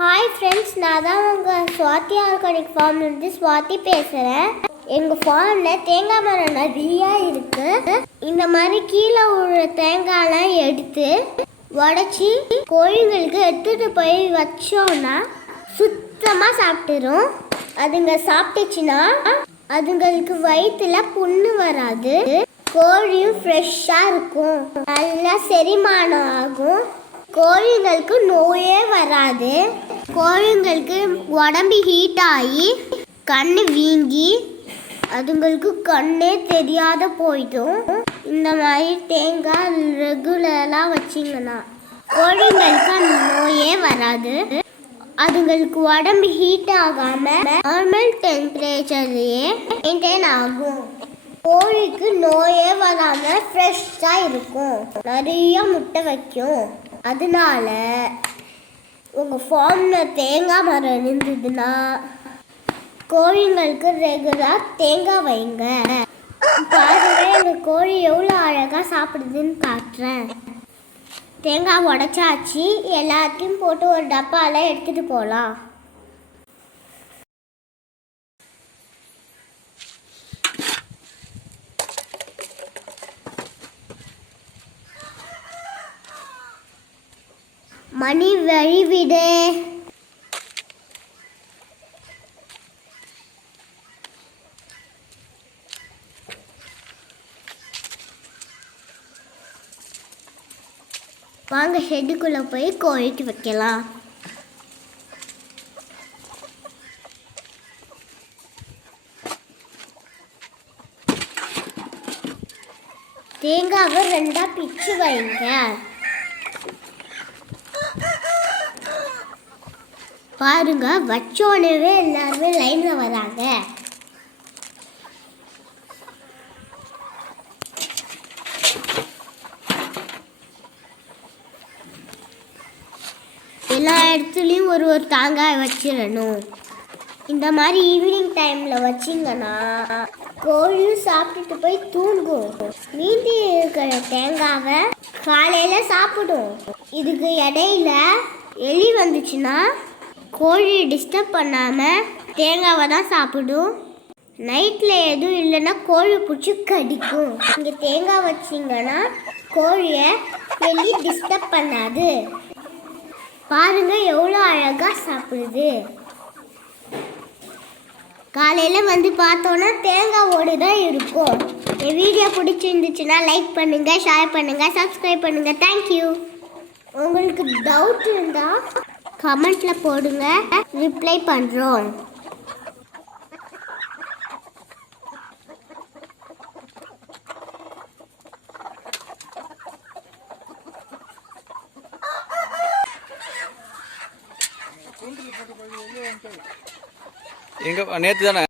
Hi friends நான் தான் உங்கள் சுவாதி ஆர்கானிக் ஃபார்ம்லேருந்து சுவாதி பேசுகிறேன் எங்கள் ஃபார்மில் தேங்காய் மரம் நிறையா இருக்குது இந்த மாதிரி கீழே உள்ள தேங்காயெல்லாம் எடுத்து உடச்சி கோழிங்களுக்கு எடுத்துகிட்டு போய் வச்சோன்னா சுத்தமாக சாப்பிட்டுரும். அதுங்க சாப்பிட்டுச்சுன்னா அதுங்களுக்கு வயிற்றுல புண்ணு வராது. கோழியும் ஃப்ரெஷ்ஷாக இருக்கும். நல்லா செரிமானம் ஆகும். கோழிங்களுக்கு நோயே வராது கோழிங்களுக்கு உடம்பு ஹீட் ஆகி கண்ணு வீங்கி அதுங்களுக்கு கண்ணே தெரியாத போயிடும் இந்த மாதிரி தேங்காய் ரெகுலராக வச்சிங்கன்னா கோழிங்களுக்கு அந்த நோயே வராது அதுங்களுக்கு உடம்பு ஹீட் ஆகாம நார்மல் டெம்பரேச்சர்லயே மெயின்டைன் ஆகும் கோழிக்கு நோயே வராம ஃப்ரெஷ்ஷாக இருக்கும் நிறைய முட்டை வைக்கும் அதனால உங்கள் ஃபார்மில் தேங்காய் மரம் இருந்ததுன்னா கோழிங்களுக்கு ரெகுலராக தேங்காய் வைங்க. பாருங்க எங்கள் கோழி எவ்வளோ அழகாக சாப்பிடுதுன்னு காட்டுறேன். தேங்காய் உடச்சாச்சு எல்லாத்தையும் போட்டு ஒரு டப்பால எடுத்துகிட்டு போகலாம் மணி வழிவிடு. வாங்க ஷெட்டுக்குள்ளே போய் கோழிக்கு வைக்கலாம். தேங்காவை ரெண்டா பிச்சு வைங்க. பாருங்க வச்சோடனே எல்லாருமே லைன்ல வராங்க. எல்லா இடத்துலையும் ஒரு ஒரு தாங்காய் வச்சிடணும். இந்த மாதிரி ஈவினிங் டைமில் வச்சிங்கன்னா கோழியும் சாப்பிட்டுட்டு போய் தூங்கும். மீதி இருக்கிற தேங்காவை காலையில் சாப்பிடும். இதுக்கு இடையில எலி வந்துச்சுன்னா கோழி டிஸ்டர்ப் பண்ணாமல் தேங்காவை தான் சாப்பிடும். நைட்டில் எதுவும் இல்லைன்னா கோழி பிடிச்சி கடிக்கும். இங்கே தேங்காய் வச்சிங்கன்னா கோழியை எலி டிஸ்டர்ப் பண்ணாது. பாருங்கள் எவ்வளோ அழகாக சாப்பிடுது. காலையில் வந்து பார்த்தோன்னா தேங்காவோடு தான் இருக்கும். என் வீடியோ பிடிச்சிருந்துச்சுன்னா லைக் பண்ணுங்கள் ஷேர் பண்ணுங்கள் சப்ஸ்கிரைப் பண்ணுங்கள் தேங்க்யூ உங்களுக்கு டவுட் இருந்தால் கமெண்ட்ல போடுங்க. ரிப்ளை பண்றோம். எங்க நேற்று தானே?